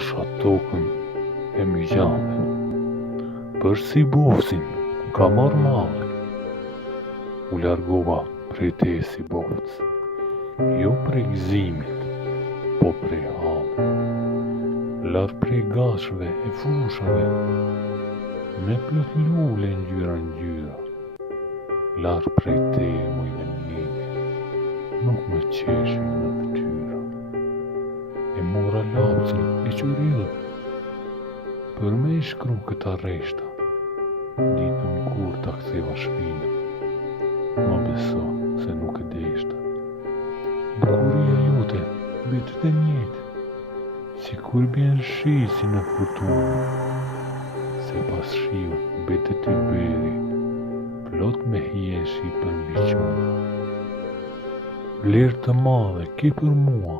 lasha tokën e migjanë, për si boftin ka marrë malli. U largova prej te si boftës, jo prej gëzimit, po prej hallit. Larg prej gashve e fushave, me plot lule ngjyra. Larg prej temujve n'linje, nuk me qeshin në fytyra. E mora lapsin e qurillëve, për me i shkru këta reshta. Ditën kur ta ktheva shpinën, ma beso se nuk e deshta. Bukuria jote betet e njëjtë, si kur bjen shi si në furtunë, se pas shiut betet i beri, plot me hieshi për mbi quna. Vlerë të madhe ke për mua,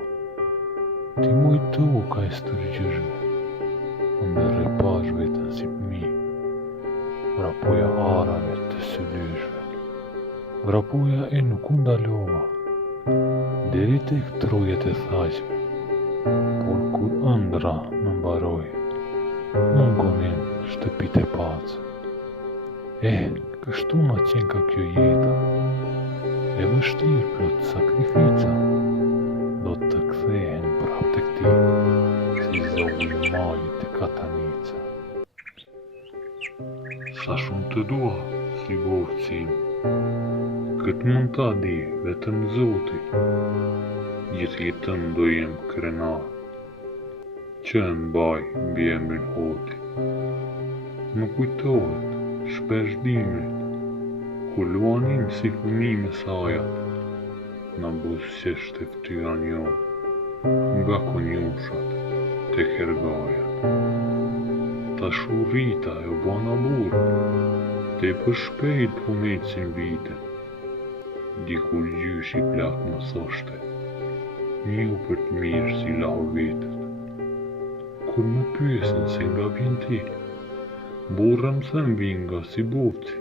ti muj toka e stërgjyshve, unë repash vetën si pëmi, vrapoja arave të sylyshve, vrapoja e nuk undalova, deri tek trojet e thaqve, por kur ëndra më mbaroj, mungonin shtëpit e pacë. Kështu ma qenë ka kjo jeta, e vështirë plot sakrifica, do të kthehen prap tek ti, si zogu i majit e katanica. Sa shumë të dua, si boftë këtë mund ta di vetëm Zoti, gjithë jetën do jem krenar, që e mbaj mbi emrin Hoti. Më kujtohet shpesh dimrit, ku luanim si fëmijë me sajat, na buzëqeshte e ftyra njohë, nga konjushat tek hergajat. Tash u rrita e u bana burë, tepër shpejt po mecin vite. Dikur gjyshi plak më thoshte, nju për të mirë si lau vetet. Kur më pyesin se nga vjen ti, burra më them vjen nga si bofti,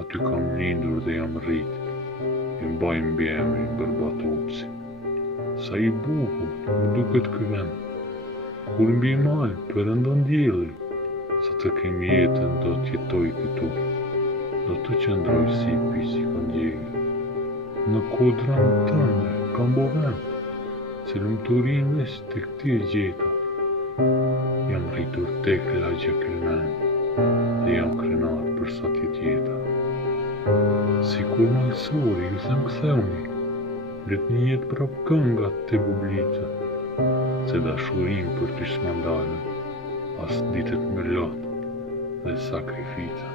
aty kam lindur dhe jam rrit, e mbaj mbi emrin Bërbatopsi. Sa i bukur më duket ky vend, kur mbi mal përëndon dielli, sa të kem jetën do t'jetoj këtu, do të qëndroj si pisi këndjeli. Në kodrën tënde kam bo vend, se lumturin mes të këti e gjeta. Jam rritur tek lagja Kelmen, dhe jam krenar për sa t'jet jeta. Si kur malsori ju them ktheuni, let një jetë prap këngat të bublica, se dashurim për ty s'mandalën, as ditët me lot dhe sakrifica.